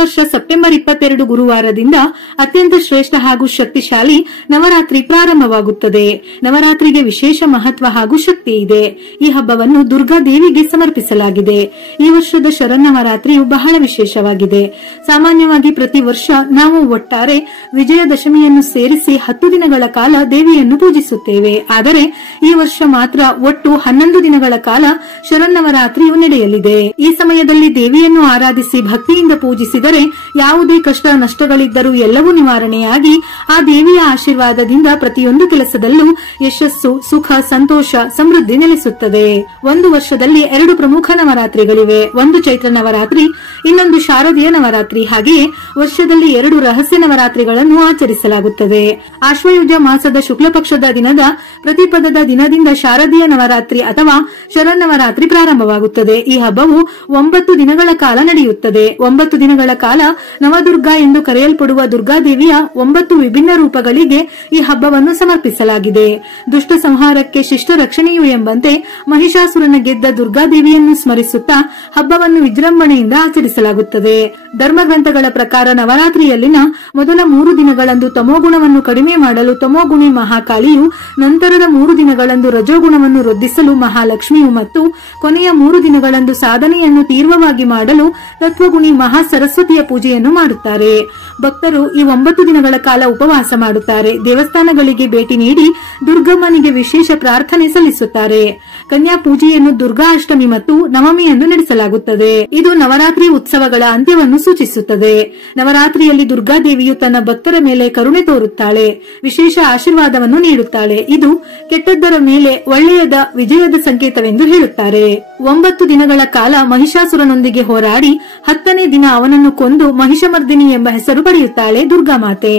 ವರ್ಷ ಸೆಪ್ಟೆಂಬರ್ 22 ಗುರುವಾರದಿಂದ ಅತ್ಯಂತ ಶ್ರೇಷ್ಠ ಹಾಗೂ ಶಕ್ತಿಶಾಲಿ ನವರಾತ್ರಿ ಪ್ರಾರಂಭವಾಗುತ್ತದೆ. ನವರಾತ್ರಿಗೆ ವಿಶೇಷ ಮಹತ್ವ ಹಾಗೂ ಶಕ್ತಿ ಇದೆ. ಈ ಹಬ್ಬವನ್ನು ದುರ್ಗಾ ದೇವಿಗೆ ಸಮರ್ಪಿಸಲಾಗಿದೆ. ಈ ವರ್ಷದ ಶರನ್ನವರಾತ್ರಿಯು ಬಹಳ ವಿಶೇಷವಾಗಿದೆ. ಸಾಮಾನ್ಯವಾಗಿ ಪ್ರತಿ ವರ್ಷ ನಾವು ಒಟ್ಟಾರೆ ವಿಜಯದಶಮಿಯನ್ನು ಸೇರಿಸಿ 10 ದಿನಗಳ ಕಾಲ ದೇವಿಯನ್ನು ಪೂಜಿಸುತ್ತೇವೆ. ಆದರೆ ಈ ವರ್ಷ ಮಾತ್ರ ಒಟ್ಟು 11 ದಿನಗಳ ಕಾಲ ಶರನ್ನವರಾತ್ರಿಯು ನಡೆಯಲಿದೆ. ಈ ಸಮಯದಲ್ಲಿ ದೇವಿಯನ್ನು ಆರಾಧಿಸಿ ಭಕ್ತಿಯಿಂದ ಪೂಜಿಸಿದರೆ ಯಾವುದೇ ಕಷ್ಟ ನಷ್ಟಗಳಿದ್ದರೂ ಎಲ್ಲವೂ ನಿವಾರಣೆಯಾಗಿ ಆ ದೇವಿಯ ಆಶೀರ್ವಾದದಿಂದ ಪ್ರತಿಯೊಂದು ಕೆಲಸದಲ್ಲೂ ಯಶಸ್ಸು, ಸುಖ, ಸಂತೋಷ, ಸಮೃದ್ಧಿ ನೆಲೆಸುತ್ತದೆ. ಒಂದು ವರ್ಷದಲ್ಲಿ 2 ಪ್ರಮುಖ ನವರಾತ್ರಿಗಳಿವೆ. ಒಂದು ಚೈತ್ರ ನವರಾತ್ರಿ, ಇನ್ನೊಂದು ಶಾರದೀಯ ನವರಾತ್ರಿ. ಹಾಗೆಯೇ ವರ್ಷದಲ್ಲಿ 2 ರಹಸ್ಯ ನವರಾತ್ರಿಗಳನ್ನು ಆಚರಿಸಲಾಗುತ್ತದೆ. ಆಶ್ವಯುಜ ಮಾಸದ ಶುಕ್ಲ ಪಕ್ಷದ ದಿನದ ಪ್ರತಿಪದದ ದಿನದಿಂದ ಶಾರದೀಯ ನವರಾತ್ರಿ ಅಥವಾ ಶರನ್ನವರಾತ್ರಿ ಪ್ರಾರಂಭವಾಗುತ್ತದೆ. ಈ ಹಬ್ಬವು 9 ದಿನಗಳ ಕಾಲ ನಡೆಯುತ್ತದೆ. 9 ದಿನಗಳ ಕಾಲ ನವದುರ್ಗಾ ಎಂದು ಕರೆಯಲ್ಪಡುವ ದುರ್ಗಾದೇವಿಯ 9 ವಿಭಿನ್ನ ರೂಪಗಳಿಗೆ ಈ ಹಬ್ಬವನ್ನು ಸಮರ್ಪಿಸಲಾಗಿದೆ. ದುಷ್ಟ ಸಂಹಾರಕ್ಕೆ ಶಿಷ್ಟ ರಕ್ಷಣೆಯು ಎಂಬಂತೆ ಮಹಿಷಾಸುರನ ಗೆದ್ದ ದುರ್ಗಾದೇವಿಯನ್ನು ಸ್ಮರಿಸುತ್ತಾ ಹಬ್ಬವನ್ನು ವಿಜೃಂಭಣೆಯಿಂದ ಆಚರಿಸಲಾಗುತ್ತದೆ. ಧರ್ಮಗ್ರಂಥಗಳ ಪ್ರಕಾರ ನವರಾತ್ರಿಯಲ್ಲಿನ ಮೊದಲ 3 ದಿನಗಳಂದು ತಮೋಗುಣವನ್ನು ಕಡಿಮೆ ಮಾಡಲು ತಮೋಗುಣಿ ಮಹಾಕಾಳಿಯು, ನಂತರದ 3 ದಿನಗಳಂದು ರಜೋಗುಣವನ್ನು ವೃದ್ಧಿಸಲು ಮಹಾಲಕ್ಷ್ಮಿಯು ಮತ್ತು ಕೊನೆಯ 3 ದಿನಗಳಂದು ಸಾಧನೆಯನ್ನು ತೀವ್ರವಾಗಿ ಮಾಡಲು ತತ್ವಗುಣಿ ಮಹಾ ಸರಸ್ವತಿಯ ಪೂಜೆಯನ್ನು ಮಾಡುತ್ತಾರೆ. ಭಕ್ತರು ಈ 9 ದಿನಗಳ ಕಾಲ ಉಪವಾಸ ಮಾಡುತ್ತಾರೆ. ದೇವಸ್ಥಾನಗಳಿಗೆ ಭೇಟಿ ನೀಡಿ ದುರ್ಗಮ್ಮನಿಗೆ ವಿಶೇಷ ಪ್ರಾರ್ಥನೆ ಸಲ್ಲಿಸುತ್ತಾರೆ. ಕನ್ಯಾ ಪೂಜೆಯನ್ನು ದುರ್ಗಾ ಅಷ್ಟಮಿ ಮತ್ತು ನವಮಿಯಂದು ನಡೆಸಲಾಗುತ್ತದೆ. ಇದು ನವರಾತ್ರಿ ಉತ್ಸವಗಳ ಅಂತ್ಯವನ್ನು ಸೂಚಿಸುತ್ತದೆ. ನವರಾತ್ರಿಯಲ್ಲಿ ದುರ್ಗಾದೇವಿಯು ತನ್ನ ಭಕ್ತರ ಮೇಲೆ ಕರುಣೆ ತೋರುತ್ತಾಳೆ, ವಿಶೇಷ ಆಶೀರ್ವಾದವನ್ನು ನೀಡುತ್ತಾಳೆ. ಇದು ಕೆಟ್ಟದ್ದರ ಮೇಲೆ ಒಳ್ಳೆಯದ ವಿಜಯದ ಸಂಕೇತವೆಂದು ಹೇಳುತ್ತಾರೆ. 9 ದಿನಗಳ ಕಾಲ ಮಹಿಷಾಸುರನೊಂದಿಗೆ ಹೋರಾಡಿ 10ನೇ ದಿನ ಅವನನ್ನು ಕೊಂದು ಮಹಿಷಮರ್ದಿನಿ ಎಂಬ ಹೆಸರು ಪಡೆಯುತ್ತಾಳೆ ದುರ್ಗಾಮಾತೆ.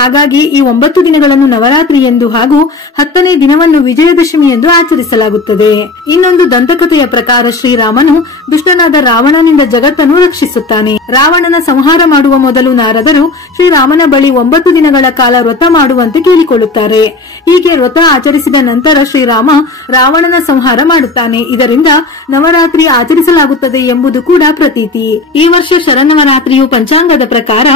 ಹಾಗಾಗಿ ಈ 9 ದಿನಗಳನ್ನು ನವರಾತ್ರಿ ಎಂದು ಹಾಗೂ 10ನೇ ದಿನವನ್ನು ವಿಜಯದಶಮಿ ಎಂದು ಆಚರಿಸಲಾಗುತ್ತದೆ. ಇನ್ನೊಂದು ದಂತಕಥೆಯ ಪ್ರಕಾರ ಶ್ರೀರಾಮನು ದುಷ್ಟನಾದ ರಾವಣನಿಂದ ಜಗತ್ತನ್ನು ರಕ್ಷಿಸುತ್ತಾನೆ. ರಾವಣನ ಸಂಹಾರ ಮಾಡುವ ಮೊದಲು ನಾರದರು ಶ್ರೀರಾಮನ ಬಳಿ 9 ದಿನಗಳ ಕಾಲ ವ್ರತ ಮಾಡುವಂತೆ ಕೇಳಿಕೊಳ್ಳುತ್ತಾರೆ. ಹೀಗೆ ವ್ರತ ಆಚರಿಸಿದ ನಂತರ ಶ್ರೀರಾಮ ರಾವಣನ ಸಂಹಾರ ಮಾಡುತ್ತಾನೆ. ಇದರಿಂದ ನವರಾತ್ರಿ ಆಚರಿಸಲಾಗುತ್ತದೆ ಎಂಬುದು ಕೂಡ ಪ್ರತೀತಿ. ಈ ವರ್ಷ ಶರನ್ನವರಾತ್ರಿಯು ಪಂಚಾಂಗದ ಪ್ರಕಾರ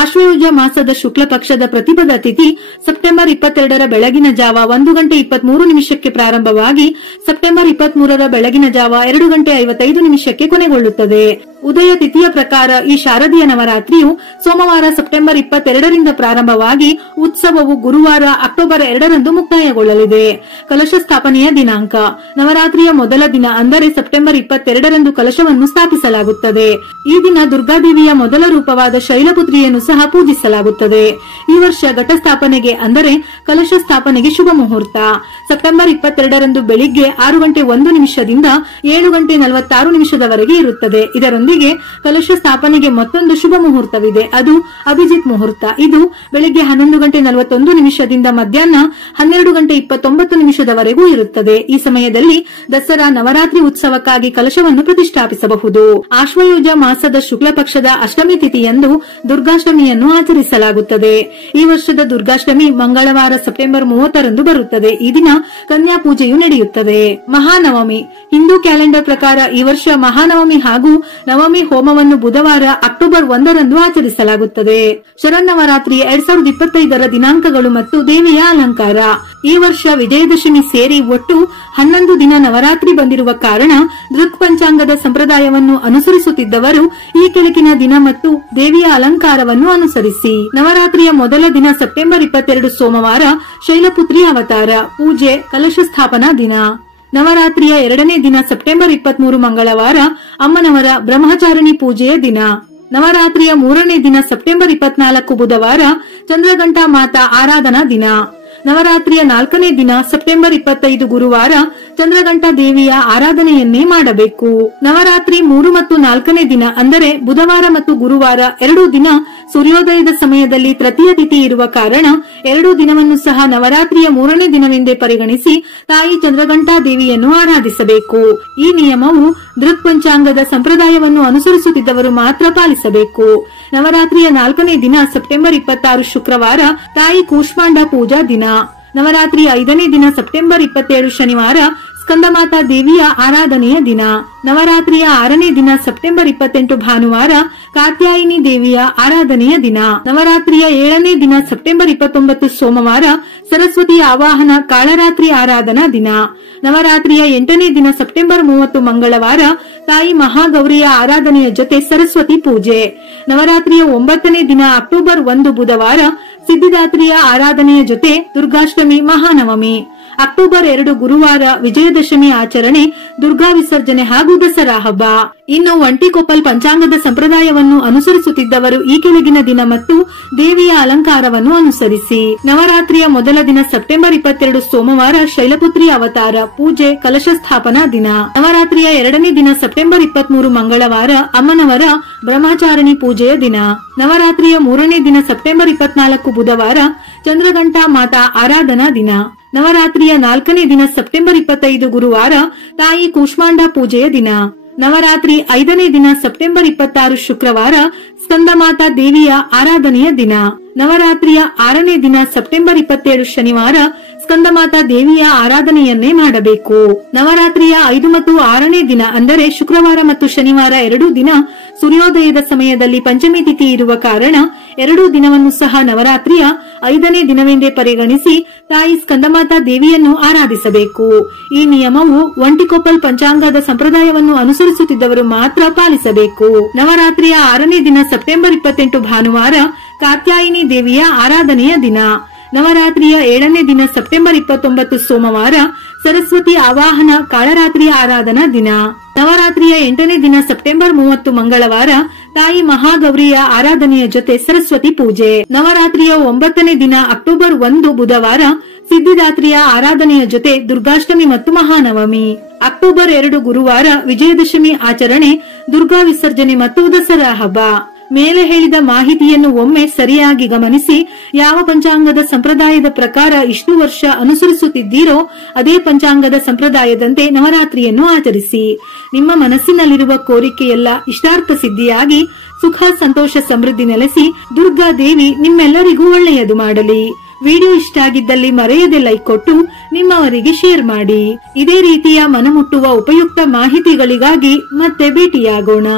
ಆಶ್ವಯುಜ ಮಾಸದ ಶುಕ್ಲ ಪಕ್ಷದ ಪ್ರತಿಪದ ತಿಥಿ ಸೆಪ್ಟೆಂಬರ್ 22ರ ಬೆಳಗಿನ ಜಾವ 1:23 ಪ್ರಾರಂಭವಾಗಿ ಸೆಪ್ಟೆಂಬರ್ 23ರ ಬೆಳಗಿನ ಜಾವ 2:55 ಕೊನೆಗೊಳ್ಳುತ್ತದೆ. ಉದಯ ತಿಥಿಯ ಪ್ರಕಾರ ಈ ಶಾರದೀಯ ನವರಾತ್ರಿಯು ಸೋಮವಾರ ಸೆಪ್ಟೆಂಬರ್ 22ರಿಂದ ಪ್ರಾರಂಭವಾಗಿ ಉತ್ಸವವು ಗುರುವಾರ ಅಕ್ಟೋಬರ್ 2ರಂದು ಮುಕ್ತಾಯಗೊಳ್ಳಲಿದೆ. ಕಲಶ ಸ್ಥಾಪನೆಯ ದಿನಾಂಕ ನವರಾತ್ರಿಯ ಮೊದಲ ದಿನ ಅಂದರೆ ಸೆಪ್ಟೆಂಬರ್ 22ರಂದು ಕಲಶವನ್ನು ಸ್ಥಾಪಿಸಲಾಗುತ್ತದೆ. ಈ ದಿನ ದುರ್ಗಾದೇವಿಯ ಮೊದಲ ರೂಪವಾದ ಶೈಲಪುತ್ರಿಯನ್ನು ಸಹ ಪೂಜಿಸಲಾಗುತ್ತದೆ. ಈ ವರ್ಷ ಘಟ ಸ್ಥಾಪನೆಗೆ ಅಂದರೆ ಕಲಶ ಸ್ಥಾಪನೆಗೆ ಶುಭ ಮುಹೂರ್ತ ಸೆಪ್ಟೆಂಬರ್ 22ರಂದು ಬೆಳಿಗ್ಗೆ 6:01 7:46 ಇರುತ್ತದೆ. ಇದರೊಂದಿಗೆ ಕಲಶ ಸ್ಥಾಪನೆಗೆ ಮತ್ತೊಂದು ಶುಭ ಮುಹೂರ್ತವಿದೆ, ಅದು ಅಭಿಜಿತ್ ಮುಹೂರ್ತ. ಇದು ಬೆಳಿಗ್ಗೆ 11:41 ಮಧ್ಯಾಹ್ನ 12:29 ಇರುತ್ತದೆ. ಈ ಸಮಯದಲ್ಲಿ ದಸರಾ ನವರಾತ್ರಿ ಉತ್ಸವಕ್ಕಾಗಿ ಕಲಶವನ್ನು ಪ್ರತಿಷ್ಠಾಪಿಸಬಹುದು. ಆಶ್ವಯುಜ ಮಾಸದ ಶುಕ್ಲ ಪಕ್ಷದ ಅಷ್ಟಮಿ ತಿಥಿಯಂದು ದುರ್ಗಾಷ್ಟಮಿಯನ್ನು ಆಚರಿಸಲಾಗುತ್ತದೆ. ಈ ವರ್ಷದ ದುರ್ಗಾಷ್ಟಮಿ ಮಂಗಳವಾರ ಸೆಪ್ಟೆಂಬರ್ 30ರಂದು ಬರುತ್ತದೆ. ಈ ದಿನ ಕನ್ಯಾ ಪೂಜೆಯು ನಡೆಯುತ್ತದೆ. ಮಹಾನವಮಿ ಹಿಂದೂ ಕ್ಯಾಲೆಂಡರ್ ಪ್ರಕಾರ ಈ ವರ್ಷ ಮಹಾನವಮಿ ಹಾಗೂ ನವಮಿ ಹೋಮವನ್ನು ಬುಧವಾರ ಅಕ್ಟೋಬರ್ 1ರಂದು ಆಚರಿಸಲಾಗುತ್ತದೆ. ಶರನ್ನವರಾತ್ರಿ 2025ರ ದಿನಾಂಕಗಳು ಮತ್ತು ದೇವಿಯ ಅಲಂಕಾರ. ಈ ವರ್ಷ ವಿಜಯದಶಮಿ ಸೇರಿ ಒಟ್ಟು 11 ದಿನ ನವರಾತ್ರಿ ಬಂದಿರುವ ಕಾರಣ ದೃಕ್ ಪಂಚಾಂಗದ ಸಂಪ್ರದಾಯವನ್ನು ಅನುಸರಿಸುತ್ತಿದ್ದವರು ಈ ಕೆಳಗಿನ ದಿನ ಮತ್ತು ದೇವಿಯ ಅಲಂಕಾರವನ್ನು ಅನುಸರಿಸಿ. ನವರಾತ್ರಿಯ ಮೊದಲ ದಿನ ಸೆಪ್ಟೆಂಬರ್ 22 ಸೋಮವಾರ ಶೈಲಪುತ್ರಿ ಅವತಾರ ಪೂಜೆ ಕಲಶ ಸ್ಥಾಪನಾ ದಿನ. ನವರಾತ್ರಿಯ 2ನೇ ದಿನ ಸೆಪ್ಟೆಂಬರ್ 23 ಮಂಗಳವಾರ ಅಮ್ಮನವರ ಬ್ರಹ್ಮಚಾರಿಣಿ ಪೂಜೆಯ ದಿನ. ನವರಾತ್ರಿಯ 3ನೇ ದಿನ ಸೆಪ್ಟೆಂಬರ್ 24 ಬುಧವಾರ ಚಂದ್ರಘಂಟಾ ಮಾತಾ ಆರಾಧನಾ ದಿನ. ನವರಾತ್ರಿಯ 4ನೇ ದಿನ ಸೆಪ್ಟೆಂಬರ್ 25 ಗುರುವಾರ ಚಂದ್ರಘಂಟಾ ದೇವಿಯ ಆರಾಧನೆಯನ್ನೇ ಮಾಡಬೇಕು. ನವರಾತ್ರಿ 3 ಮತ್ತು 4ನೇ ದಿನ ಅಂದರೆ ಬುಧವಾರ ಮತ್ತು ಗುರುವಾರ 2 ದಿನ ಸೂರ್ಯೋದಯದ ಸಮಯದಲ್ಲಿ ತೃತೀಯ ತಿಥಿ ಇರುವ ಕಾರಣ 2 ದಿನವನ್ನು ಸಹ ನವರಾತ್ರಿಯ 3ನೇ ದಿನವೆಂದೇ ಪರಿಗಣಿಸಿ ತಾಯಿ ಚಂದ್ರಘಂಟಾ ದೇವಿಯನ್ನು ಆರಾಧಿಸಬೇಕು. ಈ ನಿಯಮವು ದೃಕ್ ಪಂಚಾಂಗದ ಸಂಪ್ರದಾಯವನ್ನು ಅನುಸರಿಸುತ್ತಿದ್ದವರು ಮಾತ್ರ ಪಾಲಿಸಬೇಕು. ನವರಾತ್ರಿಯ 4ನೇ ದಿನ ಸೆಪ್ಟೆಂಬರ್ 26 ಶುಕ್ರವಾರ ತಾಯಿ ಕೂಷ್ಮಾಂಡ ಪೂಜಾ ದಿನ. ನವರಾತ್ರಿ 5ನೇ ದಿನ ಸೆಪ್ಟೆಂಬರ್ 27 ಶನಿವಾರ ಸ್ಕಂದಮಾತಾ ದೇವಿಯ ಆರಾಧನೆಯ ದಿನ. ನವರಾತ್ರಿಯ 6ನೇ ದಿನ ಸೆಪ್ಟೆಂಬರ್ 28 ಭಾನುವಾರ ಕಾತ್ಯಾಯಿನಿ ದೇವಿಯ ಆರಾಧನೆಯ ದಿನ. ನವರಾತ್ರಿಯ 7ನೇ ದಿನ ಸೆಪ್ಟೆಂಬರ್ 29 ಸೋಮವಾರ ಸರಸ್ವತಿ ಆವಾಹನ ಕಾಳರಾತ್ರಿ ಆರಾಧನಾ ದಿನ. ನವರಾತ್ರಿಯ 8ನೇ ದಿನ ಸೆಪ್ಟೆಂಬರ್ 30 ಮಂಗಳವಾರ ತಾಯಿ ಮಹಾಗೌರಿಯ ಆರಾಧನೆಯ ಜೊತೆ ಸರಸ್ವತಿ ಪೂಜೆ. ನವರಾತ್ರಿಯ 9ನೇ ದಿನ ಅಕ್ಟೋಬರ್ 1 ಬುಧವಾರ ಸಿದ್ಧಿದಾತ್ರಿಯ ಆರಾಧನೆಯ ಜೊತೆ ದುರ್ಗಾಷ್ಟಮಿ ಮಹಾನವಮಿ. ಅಕ್ಟೋಬರ್ 2 ಗುರುವಾರ ವಿಜಯದಶಮಿ ಆಚರಣೆ, ದುರ್ಗಾ ವಿಸರ್ಜನೆ ಹಾಗೂ ದಸರಾ ಹಬ್ಬ. ಇನ್ನು ಒಂಟಿಕೊಪ್ಪಲ್ ಪಂಚಾಂಗದ ಸಂಪ್ರದಾಯವನ್ನು ಅನುಸರಿಸುತ್ತಿದ್ದವರು ಈ ಕೆಳಗಿನ ದಿನ ಮತ್ತು ದೇವಿಯ ಅಲಂಕಾರವನ್ನು ಅನುಸರಿಸಿ. ನವರಾತ್ರಿಯ ಮೊದಲ ದಿನ ಸೆಪ್ಟೆಂಬರ್ 22 ಸೋಮವಾರ ಶೈಲಪುತ್ರಿ ಅವತಾರ ಪೂಜೆ ಕಲಶ ಸ್ಥಾಪನಾ ದಿನ. ನವರಾತ್ರಿಯ 2ನೇ ದಿನ ಸೆಪ್ಟೆಂಬರ್ 23 ಮಂಗಳವಾರ ಅಮ್ಮನವರ ಬ್ರಹ್ಮಚಾರಿಣಿ ಪೂಜೆಯ ದಿನ. ನವರಾತ್ರಿಯ 3ನೇ ದಿನ ಸೆಪ್ಟೆಂಬರ್ 24 ಬುಧವಾರ ಚಂದ್ರಘಂಟಾ ಮಾತಾ ಆರಾಧನಾ ದಿನ. ನವರಾತ್ರಿಯ 4ನೇ ದಿನ ಸೆಪ್ಟೆಂಬರ್ 25 ಗುರುವಾರ ತಾಯಿ ಕೂಷ್ಮಾಂಡ ಪೂಜೆಯ ದಿನ. ನವರಾತ್ರಿ 5ನೇ ದಿನ ಸೆಪ್ಟೆಂಬರ್ 26 ಶುಕ್ರವಾರ ಸ್ಕಂದಮಾತಾ ದೇವಿಯ ಆರಾಧನೆಯ ದಿನ. ನವರಾತ್ರಿಯ 6ನೇ ದಿನ ಸೆಪ್ಟೆಂಬರ್ 27 ಶನಿವಾರ ಸ್ಕಂದಮಾತಾ ದೇವಿಯ ಆರಾಧನೆಯನ್ನೇ ಮಾಡಬೇಕು. ನವರಾತ್ರಿಯ 5 ಮತ್ತು 6ನೇ ದಿನ ಅಂದರೆ ಶುಕ್ರವಾರ ಮತ್ತು ಶನಿವಾರ ಎರಡೂ ದಿನ ಸೂರ್ಯೋದಯದ ಸಮಯದಲ್ಲಿ ಪಂಚಮಿ ತಿಥಿ ಇರುವ ಕಾರಣ ಎರಡೂ ದಿನವನ್ನು ಸಹ ನವರಾತ್ರಿಯ 5ನೇ ದಿನವೆಂದೇ ಪರಿಗಣಿಸಿ ತಾಯಿ ಸ್ಕಂದಮಾತಾ ದೇವಿಯನ್ನು ಆರಾಧಿಸಬೇಕು. ಈ ನಿಯಮವು ಒಂಟಿಕೊಪ್ಪಲ್ ಪಂಚಾಂಗದ ಸಂಪ್ರದಾಯವನ್ನು ಅನುಸರಿಸುತ್ತಿದ್ದವರು ಮಾತ್ರ ಪಾಲಿಸಬೇಕು. ನವರಾತ್ರಿಯ 6ನೇ ದಿನ ಸೆಪ್ಟೆಂಬರ್ 28 ಭಾನುವಾರ ಕಾತ್ಯಾಯಿನಿ ದೇವಿಯ ಆರಾಧನೆಯ ದಿನ. ನವರಾತ್ರಿಯ 7ನೇ ದಿನ ಸೆಪ್ಟೆಂಬರ್ 29 ಸೋಮವಾರ ಸರಸ್ವತಿ ಆವಾಹನ ಕಾಳರಾತ್ರಿ ಆರಾಧನಾ ದಿನ. ನವರಾತ್ರಿಯ 8ನೇ ದಿನ ಸೆಪ್ಟೆಂಬರ್ 30 ಮಂಗಳವಾರ ತಾಯಿ ಮಹಾಗೌರಿಯ ಆರಾಧನೆಯ ಜೊತೆ ಸರಸ್ವತಿ ಪೂಜೆ. ನವರಾತ್ರಿಯ 9ನೇ ದಿನ ಅಕ್ಟೋಬರ್ 1 ಬುಧವಾರ ಸಿದ್ಧಿದಾತ್ರಿಯ ಆರಾಧನೆಯ ಜೊತೆ ದುರ್ಗಾಷ್ಟಮಿ ಮತ್ತು ಮಹಾನವಮಿ. ಅಕ್ಟೋಬರ್ 2 ಗುರುವಾರ ವಿಜಯದಶಮಿ ಆಚರಣೆ, ದುರ್ಗಾ ವಿಸರ್ಜನೆ ಮತ್ತು ದಸರಾ ಹಬ್ಬ. ಮೇಲೆ ಹೇಳಿದ ಮಾಹಿತಿಯನ್ನು ಒಮ್ಮೆ ಸರಿಯಾಗಿ ಗಮನಿಸಿ ಯಾವ ಪಂಚಾಂಗದ ಸಂಪ್ರದಾಯದ ಪ್ರಕಾರ ಇಷ್ಟು ವರ್ಷ ಅನುಸರಿಸುತ್ತಿದ್ದೀರೋ ಅದೇ ಪಂಚಾಂಗದ ಸಂಪ್ರದಾಯದಂತೆ ನವರಾತ್ರಿಯನ್ನು ಆಚರಿಸಿ. ನಿಮ್ಮ ಮನಸ್ಸಿನಲ್ಲಿರುವ ಕೋರಿಕೆಯೆಲ್ಲ ಇಷ್ಟಾರ್ಥ ಸಿದ್ಧಿಯಾಗಿ ಸುಖ ಸಂತೋಷ ಸಮೃದ್ಧಿ ನೆಲೆಸಿ ದುರ್ಗಾ ದೇವಿ ನಿಮ್ಮೆಲ್ಲರಿಗೂ ಒಳ್ಳೆಯದು ಮಾಡಲಿ. ವಿಡಿಯೋ ಇಷ್ಟ ಆಗಿದ್ದಲ್ಲಿ ಮರೆಯದೆ ಲೈಕ್ ಕೊಟ್ಟು ನಿಮ್ಮವರಿಗೆ ಶೇರ್ ಮಾಡಿ. ಇದೇ ರೀತಿಯ ಮನಮುಟ್ಟುವ ಉಪಯುಕ್ತ ಮಾಹಿತಿಗಳಿಗಾಗಿ ಮತ್ತೆ ಭೇಟಿಯಾಗೋಣ.